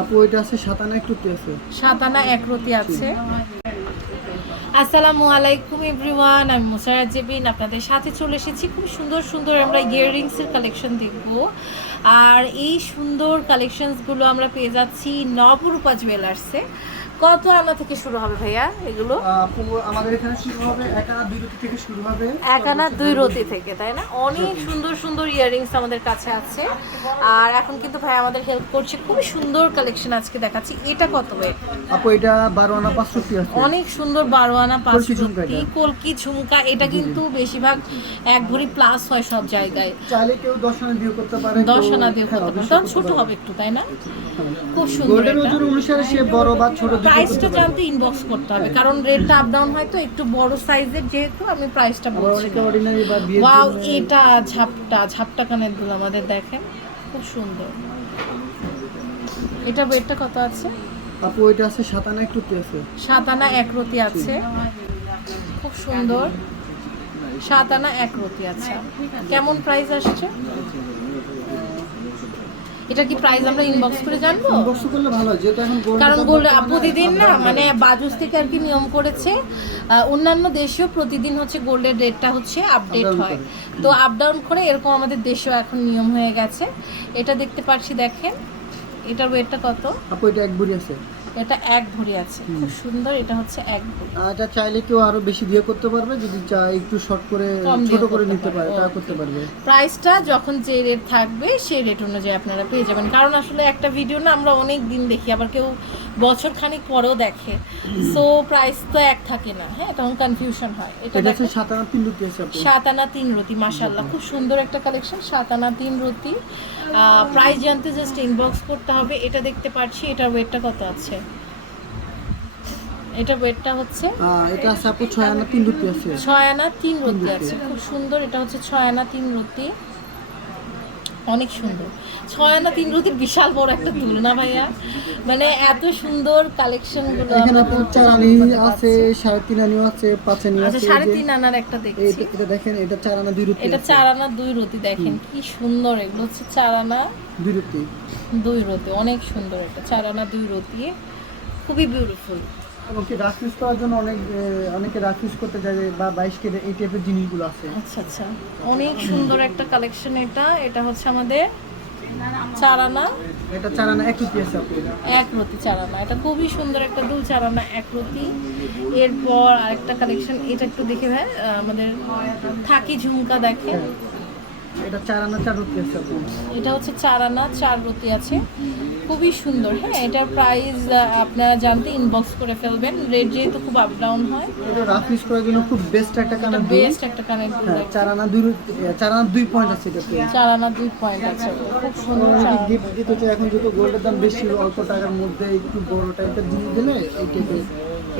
আপু এটা আছে 7 আনা একটু আছে। 7 আনা 1 রতি আছে। আসসালামু আলাইকুম এভরিওয়ান, আমি মুসারাত জেবিন আপনাদের সাথে চলে এসেছি। খুব সুন্দর সুন্দর আমরা ইয়াররিংসের কালেকশন দেখব। আর এই সুন্দর কালেকশনসগুলো আমরা পেয়ে যাচ্ছি নবরূপা জুয়েলার্সে। কত আনা থেকে শুরু হবে ভাইয়া এগুলো? আপু আমাদের এখানে শুরু হবে 1 আনা 2 রতি থেকে শুরু হবে। 1 আনা 2 রতি থেকে, তাই না? অনেক সুন্দর সুন্দর ইয়াররিংস আমাদের কাছে আছে। আর এখন কিন্তু ভাই আমাদের হেল্প করছে, খুবই সুন্দর কালেকশন আজকে দেখাচ্ছি। এটা কত ওয়েট? আপু এটা 12 আনা 5 রতি আছে। অনেক সুন্দর 12 আনা 5 রতি কলকি ঝুমকা। এটা কিন্তু বেশিরভাগ 1 ভরি প্লাস হয় সব জায়গায়। চাইলে কেউ 10 আনা দিয়ে করতে পারে, 10 আনা দিয়ে করতে পারে, তখন ছোট হবে একটু, তাই না? খুব সুন্দর। গোল্ডেন ওজন অনুসারে সে বড় বা ছোট দিতে প্রাইসটা জানতে ইনবক্স করতে হবে, কারণ রেটটা আপ ডাউন হয়, তো একটু বড় সাইজের যেহেতু আমি প্রাইসটা বলছি। ওয়াও, এটা ঝাপটা কানের দুল আমাদের দেখেন, খুব সুন্দর। এটা ওয়েটটা কত আছে? আপু এটা আছে 7 আনা একটু আছে। 7 আনা 1 রতি আছে, খুব সুন্দর। 7 আনা 1 রতি আছে। কেমন প্রাইস আসছে? এটা কি প্রাইস আমরা ইনবক্স করে জানবো? ইনবক্স করলে ভালো হয়, যেটা এখন গোল্ড, কারণ গোল্ড প্রতিদিন না, মানে বাজুস থেকে আর কি নিয়ম করেছে, অন্যান্য দেশেও প্রতিদিন হচ্ছে গোল্ডের রেটটা হচ্ছে আপডেট হয়, তো আপ ডাউন করে, এরকম আমাদের দেশেও এখন নিয়ম হয়ে গেছে। এটা দেখতে পাচ্ছি, দেখেন এটার ওয়েটটা কত? আপু এটা 1 ভরি আছে। এটা 1 ভরি আছে, খুব সুন্দর। এটা হচ্ছে 1 ভরি। এটা চাইলে কেউ আরো বেশি দিয়ে করতে পারবে, যদি চায় একটু শর্ট করে ছোট করে নিতে পারে, তা করতে পারবে। প্রাইসটা যখন যে রেট থাকবে সেই রেট অনুযায়ী আপনারা পেয়ে যাবেন, কারণ আসলে একটা ভিডিও না আমরা অনেক দিন দেখি, আবার কেউ বছর খানিক পরেও দেখে, সো প্রাইস তো এক থাকে না, হ্যাঁ, তখন কনফিউশন হয়। এটা হচ্ছে 7 আনা 3 রতি আছে আপু। 7 আনা 3 রতি, মাশাআল্লাহ, খুব সুন্দর একটা কালেকশন। 7 আনা 3 রতি। প্রাইস জানতে জাস্ট ইনবক্স করতে হবে। এটা দেখতে পাচ্ছি, এটার ওয়েটটা কত আছে? এটা ওয়েটটা হচ্ছে, এটা আছে আপু 6 আনা 3 রতি আছে। 6 আনা 3 রতি আছে, খুব সুন্দর। এটা হচ্ছে 6 আনা 3 রতি, অনেক সুন্দর। 6 আনা 3 রতির বিশাল বড় একটা দুল না ভাইয়া? মানে এত সুন্দর কালেকশনগুলো এখানে আপু 4 আনি আছে, 3.5 আনিও আছে, 5 আনি আছে। 3.5 আনার একটা দেখছি। এটা দেখেন, এটা 4 আনা 2 রতি। এটা 4 আনা 2 রতি, দেখেন কি সুন্দর। এগুলো হচ্ছে 4 আনা 2 রতি। 2 রতি, অনেক সুন্দর। এটা 4 আনা 2 রতি, খুবই বিউটিফুল। এবং কি রাফিউজ করার জন্য অনেকে রাফিউজ করতে যায়, বা 22 কে এই টাইপের জিনিসগুলো আছে। আচ্ছা আচ্ছা, অনেক সুন্দর একটা কালেকশন। এটা হচ্ছে আমাদের 4 আনা, এটা 4 আনা 1 রতি আছে আপু। 1 রতি 4 আনা। এটা খুবই সুন্দর একটা দুল, 4 আনা 1 রতি। এরপর আরেকটা কালেকশন, এটা একটু দেখে ভাই, আমাদের থাকি ঝুমকা দেখেন। এটা 4 আনা 4 রতি আছে আপু। এটা হচ্ছে 4 আনা 4 রতি আছে, খুবই সুন্দর। হ্যাঁ, এটার প্রাইস আপনারা জানতে ইনবক্স করে ফেলবেন, রেট যেহেতু খুব আপ ডাউন হয়। এটা রাফিউজ করার জন্য খুব বেস্ট একটা কানের দুল। বেস্ট একটা কানের দুল। 4 আনা 2 রতি, 4 আনা 2 পয়েন্ট আছে এটাতে। 4 আনা 2 পয়েন্ট আছে, খুব সুন্দর। গিফট দিতে চাই, এখন যত গোল্ডের দাম বেশি, অল্প টাকার মধ্যে একটু বড় টাইপের জিনিস দিলে এই টাইপের।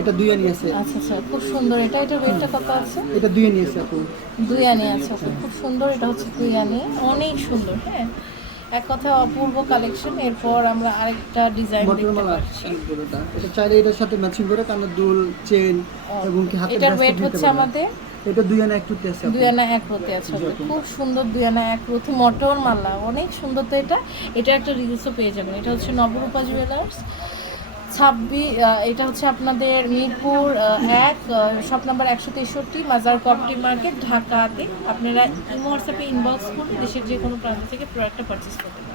এটা 2 আনি আছে। আচ্ছা আচ্ছা, খুব সুন্দর। এটা রেটটা কত আছে? এটা 2 আনি আছে আপু। 2 আনি আছে, খুব সুন্দর। এটা হচ্ছে 2 আনি, অনেক সুন্দর। হ্যাঁ, এক কথায় অপূর্ব কালেকশন। এরপর আমরা আরেকটা ডিজাইন দেখতে পাচ্ছি। এটা চাইলে এটার সাথে ম্যাচিং করে কানের দুল, চেন এবং কি হাতের এটার ব্রেসলেট ওয়েট দিতে হচ্ছে পারবেন। আমাদের এটা 2 আনা 1 রতি আছে আপু। 2 আনা 1 রতি আছে, খুব সুন্দর। 2 আনা 1 রতি, মটর মালা, অনেক সুন্দর। তো এটা একটা রিলসও পেয়ে যাবেন। এটা হচ্ছে নবরূপা জুয়েলার্স 26। এটা হচ্ছে আপনাদের মিরপুর 1, শপ নাম্বার 163, মাজার কপটি মার্কেট, ঢাকাতে। আপনারা ইমো হোয়াটসঅ্যাপে ইনবক্স করুন, দেশের যে কোনো প্রান্ত থেকে প্রোডাক্টটা পারচেস করতে পারেন।